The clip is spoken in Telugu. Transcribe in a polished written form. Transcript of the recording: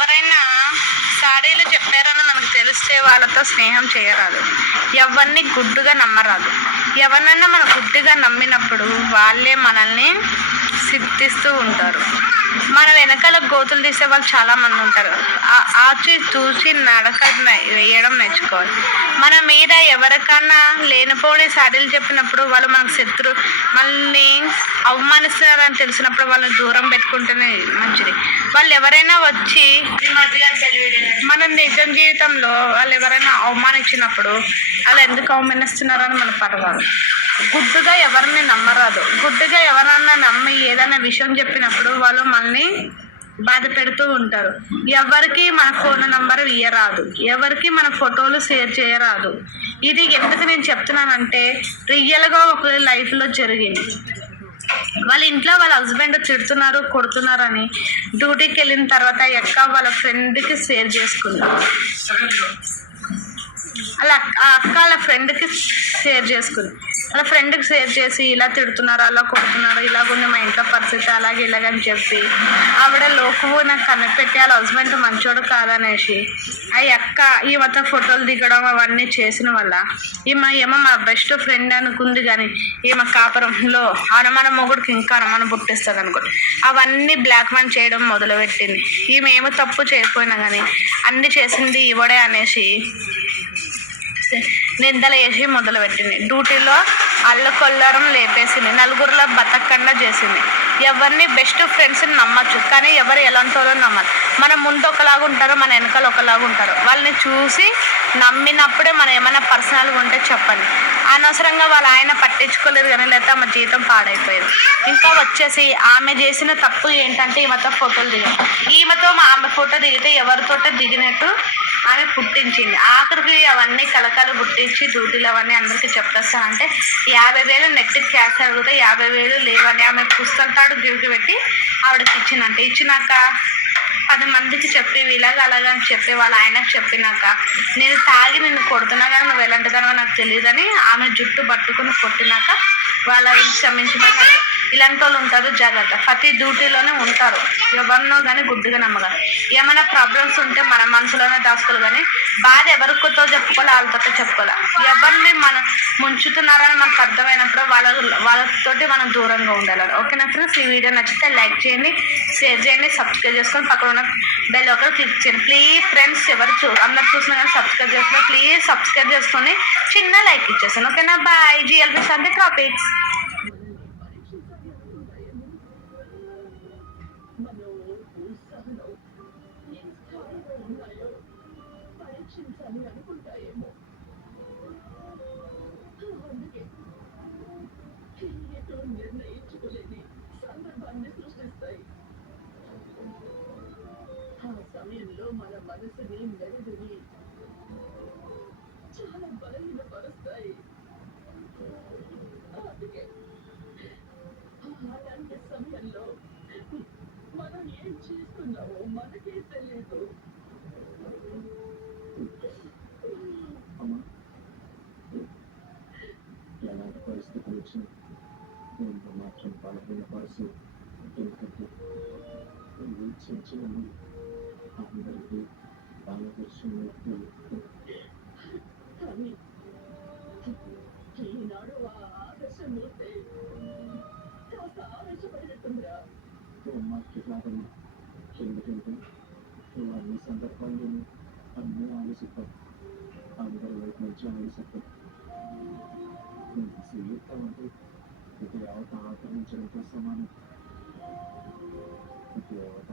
ఎవరైనా సాడీలు చెప్పారని మనకు తెలిస్తే వాళ్ళతో స్నేహం చేయరాదు. ఎవరిని గుడ్డుగా నమ్మరాదు. ఎవరినైనా మనం గుడ్డిగా నమ్మినప్పుడు వాళ్ళే మనల్ని సిద్ధిస్తూ ఉంటారు. మన వెనకాల గోతులు తీసే వాళ్ళు చాలా మంది ఉంటారు. ఆచి చూసి వేయడం నేర్చుకోవాలి. మన మీద ఎవరికన్నా లేనిపోని సాడీలు చెప్పినప్పుడు వాళ్ళు మనకు మనల్ని అవమానిస్తున్నారని తెలిసినప్పుడు వాళ్ళని దూరం పెట్టుకుంటేనే మంచిది. వాళ్ళు ఎవరైనా వచ్చి మన నిజం జీవితంలో వాళ్ళు ఎవరైనా అవమానించినప్పుడు వాళ్ళు ఎందుకు అవమానిస్తున్నారని మనకు పర్వాలేదు. గుడ్డుగా ఎవరిని నమ్మరాదు. గుడ్డుగా ఎవరన్నా నమ్మి ఏదైనా విషయం చెప్పినప్పుడు వాళ్ళు మనల్ని బాధ పెడుతూ ఉంటారు. ఎవరికి మన ఫోన్ నంబర్ ఇయ్యరాదు. ఎవరికి మన ఫోటోలు షేర్ చేయరాదు. ఇది ఎందుకు నేను చెప్తున్నానంటే రియల్గా ఒక లైఫ్లో జరిగింది. వాళ్ళ ఇంట్లో వాళ్ళ హస్బెండ్ తిడుతున్నారు, కొడుతున్నారని డ్యూటీకి వెళ్ళిన తర్వాత వాళ్ళ ఫ్రెండ్కి షేర్ చేసుకుంది. అలా ఆ అక్క వాళ్ళ ఫ్రెండ్కి షేర్ చేసుకుంది. వాళ్ళ ఫ్రెండ్కి షేర్ చేసి ఇలా తిడుతున్నారు, అలా కొడుతున్నారు, ఇలాగుంది మా ఇంట్లో పరిస్థితి, అలాగే ఇలాగని చెప్పి ఆవిడ లోకువు నాకు కనిపెట్టి వాళ్ళ హస్బెండ్ మంచోడు కాదనేసి ఆ అక్క ఈమెతో ఫోటోలు దిగడం అవన్నీ చేసిన వల్ల ఏమో మా బెస్ట్ ఫ్రెండ్ అనుకుంది. కానీ ఈమె కాపురంలో అనుమాన మొగుడికి ఇంకా అనుమానం పుట్టిస్తుంది అనుకో. అవన్నీ బ్లాక్ మెయిల్ చేయడం మొదలుపెట్టింది. ఈమె ఏమో తప్పు చేయకపోయినా కానీ అన్ని చేసింది ఇవడే అనేసి నిందలు వేసి మొదలుపెట్టింది. డ్యూటీలో అల్లకొల్లరం లేపేసింది. నలుగురిలో బతకకుండా చేసింది. ఎవరిని బెస్ట్ ఫ్రెండ్స్ని నమ్మచ్చు, కానీ ఎవరు ఎలాంటోరో నమ్మరు. మన ముందు ఒకలాగా ఉంటారు, మన వెనకాల ఒకలాగా ఉంటారు. వాళ్ళని చూసి నమ్మినప్పుడే మనం ఏమైనా పర్సనల్గా ఉంటే చెప్పండి. అనవసరంగా వాళ్ళ ఆయన పట్టించుకోలేదు కానీ లేకపోతే ఆమె జీవితం పాడైపోయేది. ఇంకా వచ్చేసి ఆమె చేసిన తప్పు ఏంటంటే ఈమెతో ఫోటోలు దిగాం. ఆమె ఫోటో దిగితే ఎవరితోటో దిగినట్టు ఆమె పుట్టించింది. ఆఖరికి అవన్నీ కలకాలు పుట్టించి డ్యూటీలు అవన్నీ అందరికీ చెప్పేస్తానంటే 50,000 నెట్ క్యాష్ అడిగితే 50,000 లేవని ఆమె పుస్తకాడు గిఫ్ట్ పెట్టి ఆవిడకి ఇచ్చిందంటే ఇచ్చినాక 10 మందికి చెప్పి ఇలాగ అలాగని చెప్పి వాళ్ళ ఆయనకు చెప్పినాక నేను తాగి నిన్ను కొడుతున్నా కానీ నువ్వు ఎలాంటిదనో నాకు తెలియదని ఆమె జుట్టు పట్టుకుని కొట్టినాక వాళ్ళ క్షమించమని ఇలాంటి వాళ్ళు ఉంటారు. జాగ్రత్త. ప్రతి డ్యూటీలోనే ఉంటారు. ఎవరినో కానీ గుడ్డుగా నమ్మగారు. ఏమైనా ప్రాబ్లమ్స్ ఉంటే మన మనసులోనే దాచుకోవాలి, కానీ బాధ ఎవరితో చెప్పుకోవాలి, వాళ్ళతో చెప్పుకోవాలి. ఎవరిని మనం ముంచుతున్నారని మనకు అర్థమైనప్పుడు వాళ్ళతోటి మనం దూరంగా ఉండాలి. ఓకేనా ఫ్రెండ్స్? ఈ వీడియో నచ్చితే లైక్ చేయండి, షేర్ చేయండి, సబ్స్క్రైబ్ చేసుకొని పక్కన ఉన్న బెల్ ఒకటి క్లిక్ చేయండి. ప్లీజ్ ఫ్రెండ్స్, అందరు చూసినా కానీ సబ్స్క్రైబ్ చేసుకుని ప్లీజ్ సబ్స్క్రైబ్ చేసుకొని చిన్న లైక్ ఇచ్చేసాను. ఓకేనా? బాయ్. GLB Sunday topics. నిర్ణయించుకోలేని సందర్భాన్ని సృష్టిస్తాయి. ఆ సమయంలో మన మనసుని మెదడుని చాలా బలహీనపరుస్తాయి. అందుకే అలాంటి సమయంలో మనం ఏం చేస్తున్నామో మనకే తెలియదు. ఎలాంటి పరిస్థితులు వచ్చినా దీంతో మాత్రం బలహీనపరుసు. ఎందుకంటే చర్చలను అందరికీ బాలదర్శనం కానీ ఈనాడు ఆ ఆదర్శమూర్తి కాస్త ఆవేశపడినట్టుందిరా. మాట్లాడము. ఎందుకంటే నువ్వు అన్ని సందర్భాల్లోనూ అన్నీ ఆలోచిస్తావు. అందరి వైపు నుంచి ఆలోచిస్తావు. జీవితం అంటే ఇది యావత ఆక్రమించడంతో సమానం. ఇది యావత